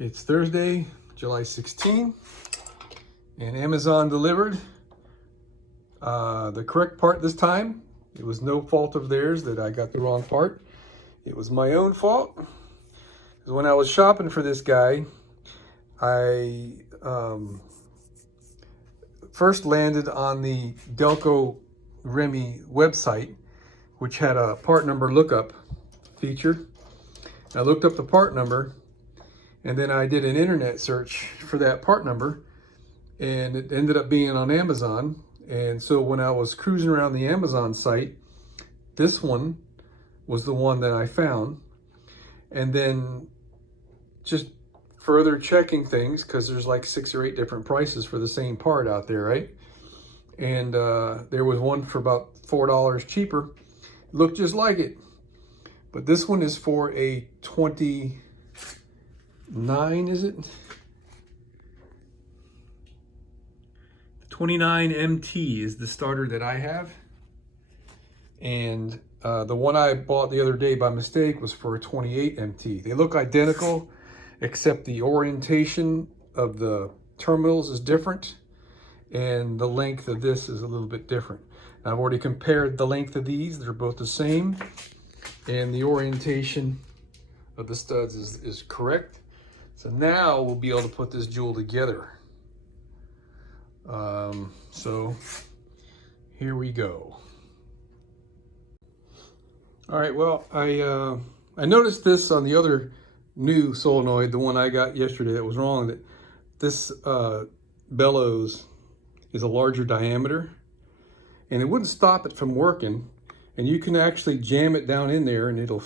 It's Thursday, July 16, and Amazon delivered the correct part this time. It was no fault of theirs that I got the wrong part. It was my own fault. Because when I was shopping for this guy, I first landed on the Delco Remy website, which had a part number lookup feature. I looked up the part number, and then I did an internet search for that part number, and it ended up being on Amazon. And so when I was cruising around the Amazon site, this one was the one that I found. And then just further checking things, because there's like 6 or 8 different prices for the same part out there, right? And there was one for about $4 cheaper. It looked just like it. But this one is for a 29, is it? 29 MT is the starter that I have. And the one I bought the other day by mistake was for a 28 MT. They look identical, except the orientation of the terminals is different, and the length of this is a little bit different. I've already compared the length of these. They're both the same, and the orientation of the studs is correct. So now we'll be able to put this jewel together. So here we go. All right, well, I noticed this on the other new solenoid, the one I got yesterday that was wrong, that this bellows is a larger diameter, and it wouldn't stop it from working. And you can actually jam it down in there, and it'll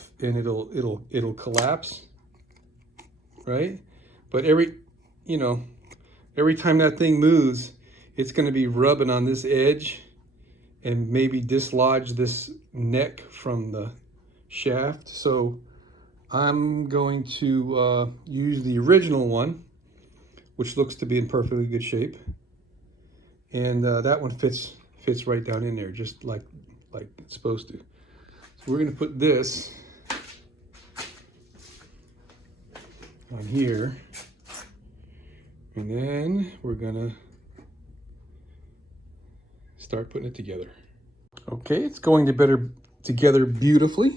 collapse, right? But every time that thing moves, it's going to be rubbing on this edge and maybe dislodge this neck from the shaft. So I'm going to use the original one, which looks to be in perfectly good shape, and that one fits right down in there, just like it's supposed to. So we're going to put this on here, and then we're going to start putting it together. Okay, it's going together beautifully.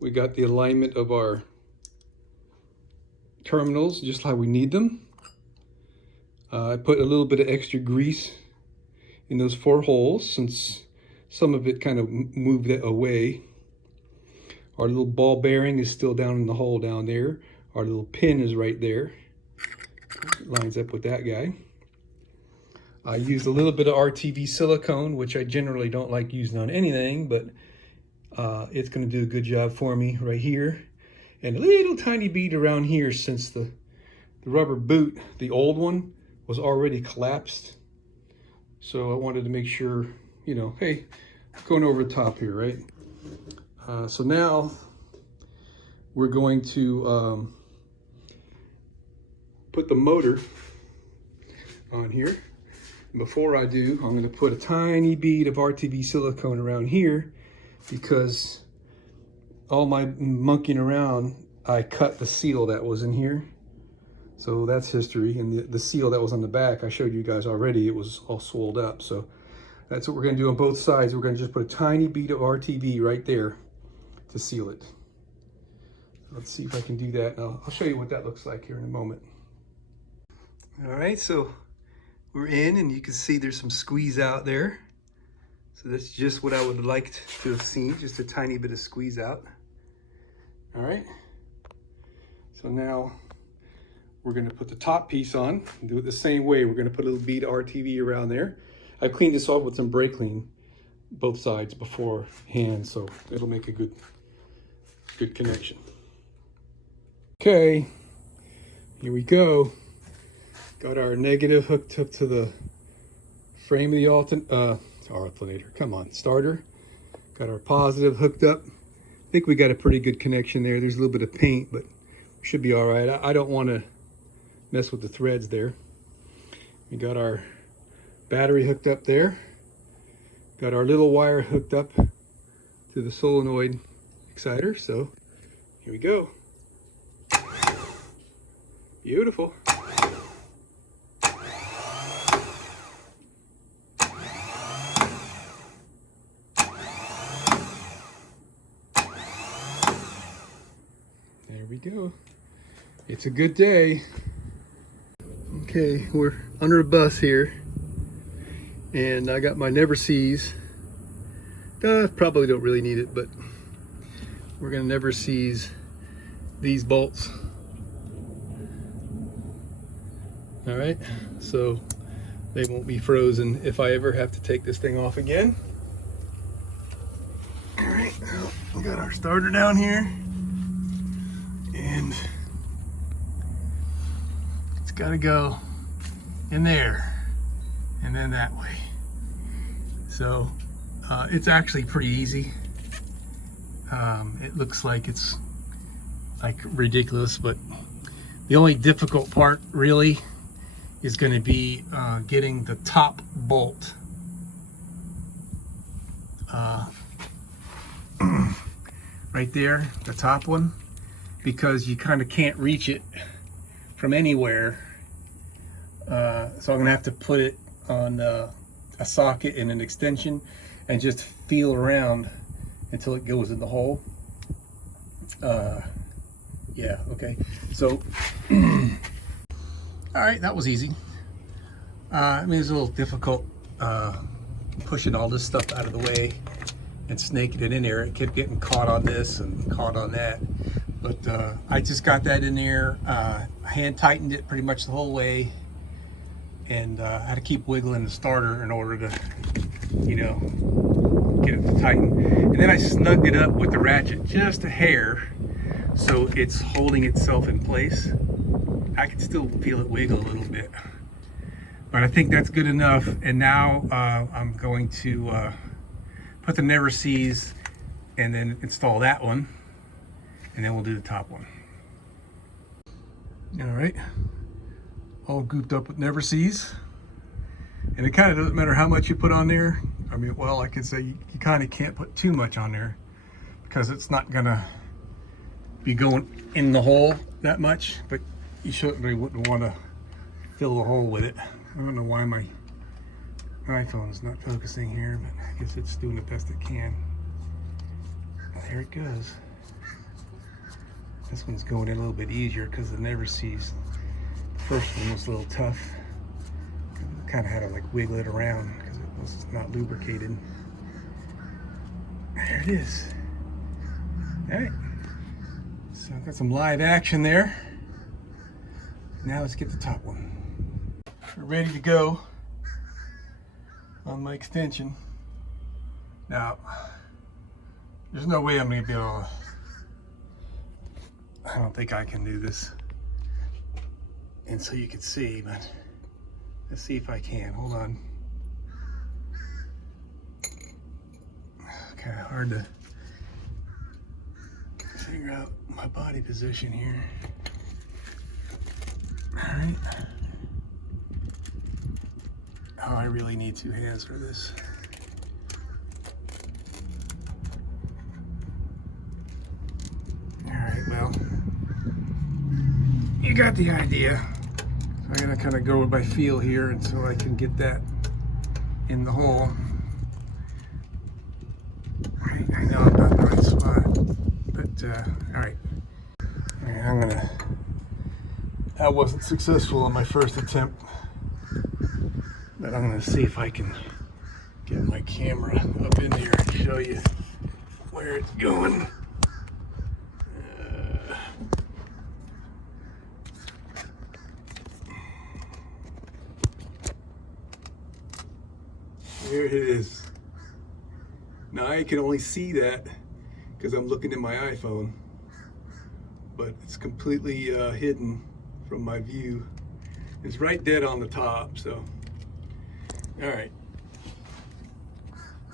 We got the alignment of our terminals just like we need them. I put a little bit of extra grease in those 4 holes since some of it kind of moved away. Our little ball bearing is still down in the hole down there. Our little pin is right there. It lines up with that guy. I used a little bit of RTV silicone, which I generally don't like using on anything, but it's going to do a good job for me right here. And a little tiny bead around here, since the rubber boot, the old one, was already collapsed. So I wanted to make sure, hey, going over the top here, right? So now we're going to put the motor on here. Before I do, I'm going to put a tiny bead of RTV silicone around here, because all my monkeying around, I cut the seal that was in here. So that's history. And the seal that was on the back, I showed you guys already, it was all swelled up. So that's what we're going to do on both sides. We're going to just put a tiny bead of RTV right there to seal it. Let's see if I can do that. I'll show you what that looks like here in a moment. All right, so we're in, and you can see there's some squeeze out there. So that's just what I would like to have seen, just a tiny bit of squeeze out. All right. So now we're going to put the top piece on and do it the same way. We're going to put a little bead of RTV around there. I cleaned this off with some brake clean, both sides beforehand, so it'll make a good connection. Okay, here we go. Got our negative hooked up to the frame of the alternator. Come on, starter. Got our positive hooked up. I think we got a pretty good connection there. There's a little bit of paint, but we should be all right. I don't want to mess with the threads there. We got our battery hooked up there. Got our little wire hooked up to the solenoid exciter. So here we go. Beautiful. There we go. It's a good day. Okay, we're under a bus here, and I got my Never Sees. Probably don't really need it, but we're gonna Never Sees these bolts. All right, so they won't be frozen if I ever have to take this thing off again. All right, we got our starter down here, and it's gotta go in there and then that way. So it's actually pretty easy. It looks like it's like ridiculous, but the only difficult part really is going to be getting the top bolt right there, the top one, because you kind of can't reach it from anywhere. So I'm gonna have to put it on a socket and an extension and just feel around until it goes in the hole. Yeah, okay. So, all right, that was easy. I mean, it's a little difficult pushing all this stuff out of the way and snaking it in there. It kept getting caught on this and caught on that. But I just got that in there, hand tightened it pretty much the whole way, and I had to keep wiggling the starter in order to, you know, get it to tighten. And then I snugged it up with the ratchet just a hair, so it's holding itself in place. I can still feel it wiggle a little bit, but I think that's good enough. And now I'm going to put the Never Sees and then install that one, and then we'll do the top one. All right, all gooped up with Never Sees. And it kind of doesn't matter how much you put on there. I mean, well, I could say you kind of can't put too much on there because it's not gonna be going in the hole that much, but you certainly wouldn't want to fill the hole with it. I don't know why my iPhone's not focusing here, but I guess it's doing the best it can. There it goes. This one's going in a little bit easier because the Never Sees. The first one was a little tough. Kind of had to like wiggle it around because it was not lubricated. There it is. All right. So I've got some live action there. Now let's get the top one. We're ready to go on my extension. Now, there's no way I'm gonna be able to, I don't think I can do this. And so you can see, but let's see if I can. Hold on. Kind of hard to figure out my body position here. All right. Oh, I really need two hands for this. All right, well, you got the idea. So I'm gonna kind of go by feel here until I can get that in the hole. I know I'm not in the right spot, but all right. All right, I wasn't successful on my first attempt, but I'm gonna see if I can get my camera up in there and show you where it's going. There it is. Now I can only see that because I'm looking at my iPhone, but it's completely hidden from my view. It's right dead on the top, so. All right.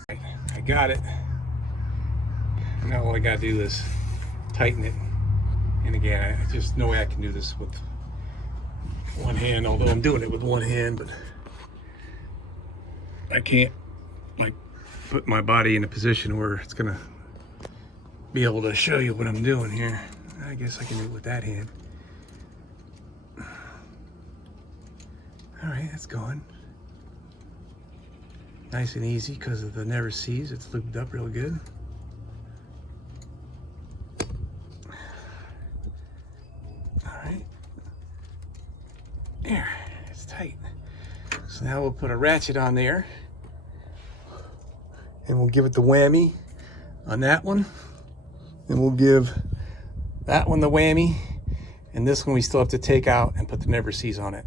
I got it. Now all I gotta do is tighten it. And again, I just no way I can do this with one hand, although I'm doing it with one hand, but I can't like put my body in a position where it's gonna be able to show you what I'm doing here. I guess I can do it with that hand. right, that's going. Nice and easy because of the never sees. It's lubed up real good. All right. There, it's tight. So now we'll put a ratchet on there. And we'll give it the whammy on that one. And we'll give that one the whammy. And this one we still have to take out and put the never sees on it.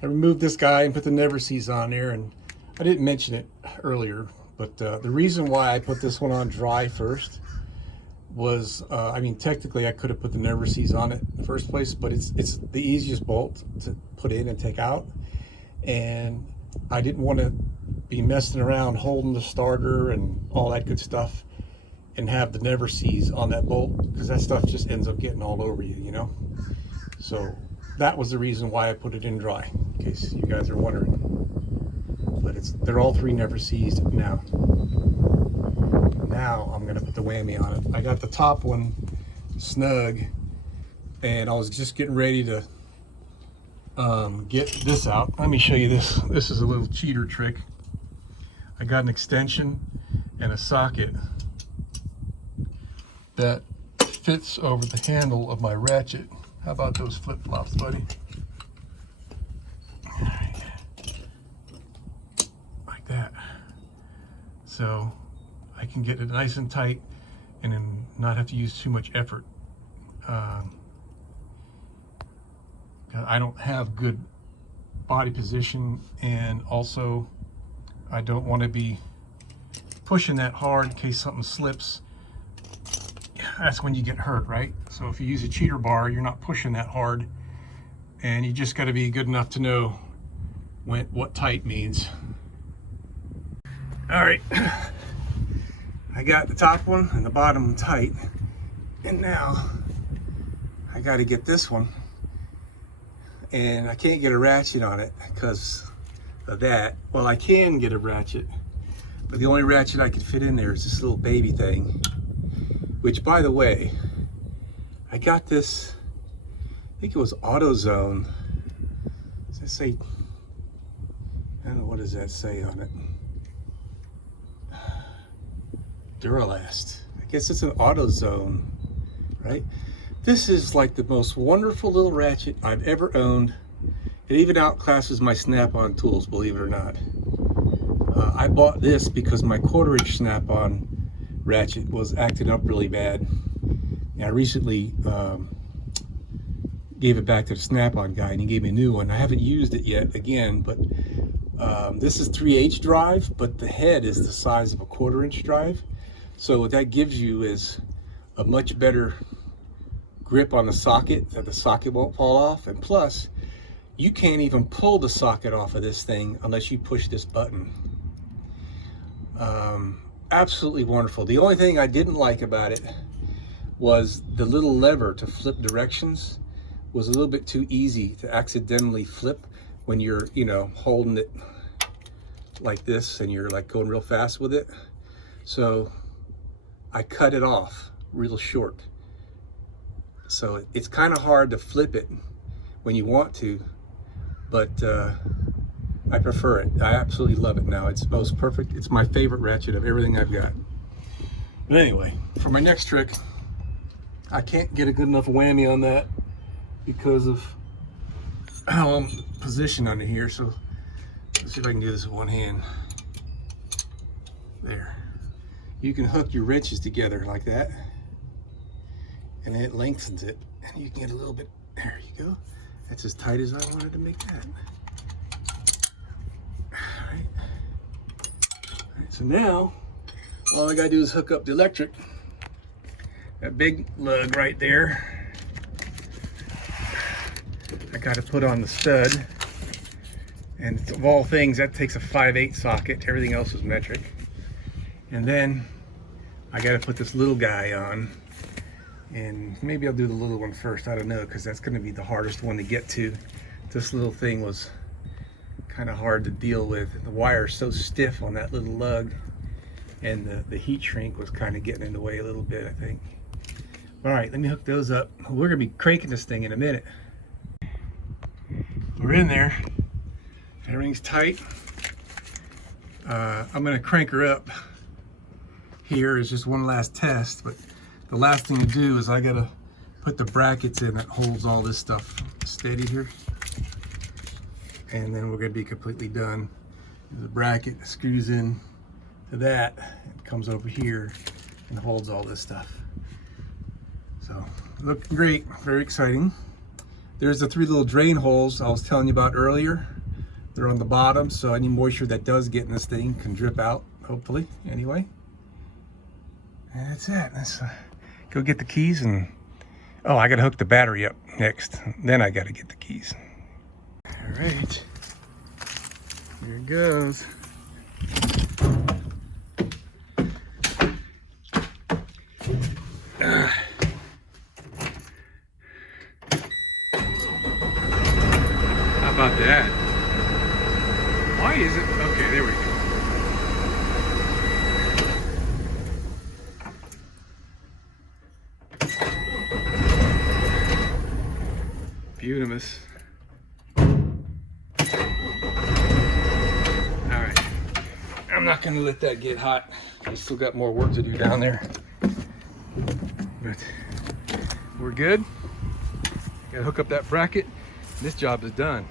I removed this guy and put the never sees on there, and I didn't mention it earlier, but the reason why I put this one on dry first was, I mean, technically I could have put the never sees on it in the first place, but it's the easiest bolt to put in and take out. And I didn't want to be messing around holding the starter and all that good stuff and have the never sees on that bolt, because that stuff just ends up getting all over you, you know? So that was the reason why I put it in dry, in case you guys are wondering. But they're all three never sees now. Now I'm gonna put the whammy on it. I got the top one snug, and I was just getting ready to get this out. Let me show you this. This is a little cheater trick. I got an extension and a socket that fits over the handle of my ratchet. How about those flip-flops, buddy? All right. Like that. So I can get it nice and tight and then not have to use too much effort. I don't have good body position, and also I don't want to be pushing that hard in case something slips. That's when you get hurt, right? So if you use a cheater bar, you're not pushing that hard, and you just got to be good enough to know what tight means. All right, I got the top one and the bottom tight, and now I got to get this one, and I can't get a ratchet on it because of that. Well, I can get a ratchet, but the only ratchet I could fit in there is this little baby thing. Which, by the way, I got this, I think it was AutoZone. Does it say, I don't know, what does that say on it? Duralast. I guess it's an AutoZone, right? This is like the most wonderful little ratchet I've ever owned. It even outclasses my Snap-on tools, believe it or not. I bought this because my 1/4-inch Snap-on ratchet was acting up really bad. And I recently gave it back to the Snap-on guy, and he gave me a new one. I haven't used it yet again, but this is 3/8 drive, but the head is the size of a 1/4-inch drive. So what that gives you is a much better grip on the socket, that the socket won't fall off. And plus, you can't even pull the socket off of this thing unless you push this button. Absolutely wonderful. The only thing I didn't like about it was the little lever to flip directions was a little bit too easy to accidentally flip when you're, you know, holding it like this and you're like going real fast with it. So I cut it off real short. So it's kind of hard to flip it when you want to, but I prefer it. I absolutely love it now. It's most perfect. It's my favorite ratchet of everything I've got. But anyway, for my next trick, I can't get a good enough whammy on that because of how I'm positioned under here. So let's see if I can do this with one hand. There. You can hook your wrenches together like that, and it lengthens it, and you can get a little bit, there you go. That's as tight as I wanted to make that. All right, so now all I gotta do is hook up the electric, that big lug right there. I gotta put on the stud, and of all things, that takes a 5/8 socket. Everything else is metric. And then I gotta put this little guy on, and maybe I'll do the little one first. I don't know, because that's gonna be the hardest one to get to. This little thing was kind of hard to deal with. The wire is so stiff on that little lug, and the heat shrink was kind of getting in the way a little bit, I think. All right, let me hook those up. We're gonna be cranking this thing in a minute. We're in there. Everything's tight. I'm gonna crank her up. Here is just one last test, but the last thing to do is I gotta put the brackets in that holds all this stuff steady here. And then we're gonna be completely done. There's a bracket that screws in to that. It comes over here and holds all this stuff. So, looking great, very exciting. There's the 3 little drain holes I was telling you about earlier. They're on the bottom, so any moisture that does get in this thing can drip out, hopefully, anyway. And that's it. Let's go get the keys and, oh, I gotta hook the battery up next. Then I gotta get the keys. All right, here it goes. How about that? Why is it? Okay, there we go. Beautimous. All right, I'm not gonna let that get hot. I still got more work to do down there, but we're good. Gotta hook up that bracket. This job is done.